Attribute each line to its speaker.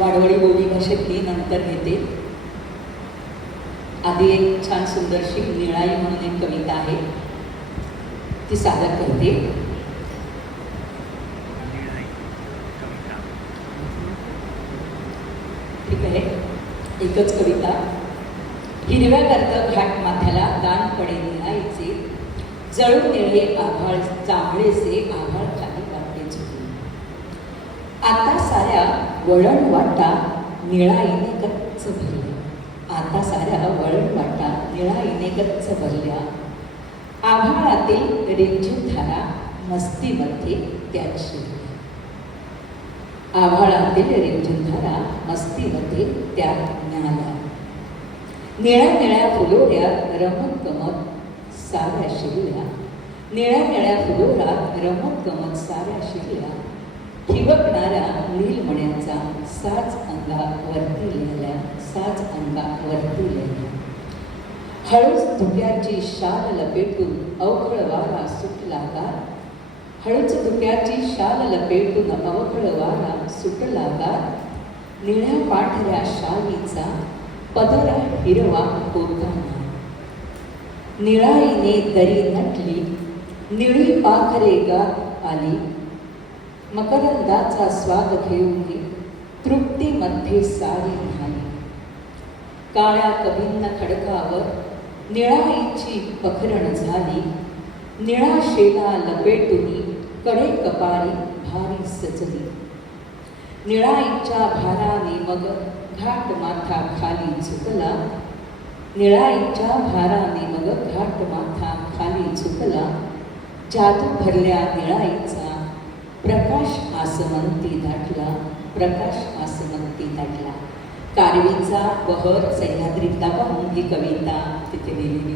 Speaker 1: वाडवडी बोली भाषेतली नंतर घेते आधी एक छान सुंदरशी निळाई म्हणून एक कविता आहे. ती सादर करते. ठीक आहे. एकच कविता. हिरव्या करत घाट माथ्याला दान पडे निळाईचे जळून निळे आभाळ जांभळेचे आभाळ खाली वाटते झुकले आता वळण वाटा निळाईने गच्च भरल्या. आता साऱ्या वळण वाटा निळाईने गच्च भरल्या. आभाळातील रिमझिम धारा मस्तीमध्ये त्यात शिरल्या आभाळातील रिमझिम धारा मस्तीमध्ये त्यात मिळाल्या निळ्या निळ्या फुलोऱ्यात रमत गमत साऱ्या शिरल्या. निळ्या निळ्या फुलोऱ्यात रमत गमत साऱ्या शिरल्या. ठिबकणाऱ्या नीलमण्याचा साच अंगा वरती लिहिल्या साच अंगा वरती लिहिल्या. हळूच धुक्याची शाल लपेटून अवखळ वारा सुटला का? हळूच धुक्याची शाल लपेटून अवखळ वारा सुटला का? निळ्या पांढऱ्या शालीचा पदर हिरवा होताना. निळाईने दरी नटली निळी पाखरे गात आली मकरंदाचा स्वाद घेऊन तृप्तीमध्ये सारी झाली काळ्या कभिन्न खडकावर निळाईची पखरण झाली. निळा शेला लपेटुनी कडे कपाळी भारी सजली. निळाईच्या भाराने मग घाट माथा खाली झुकला. निळाईच्या भाराने मग घाट माथा खाली झुकला. जादू भरल्या निळाईचा प्रकाश आसमंती दाटला प्रकाश आसमंती दाटला. कारवीचा बहर सह्याद्रीतला पाहून ही कविता तिथे लिहिली.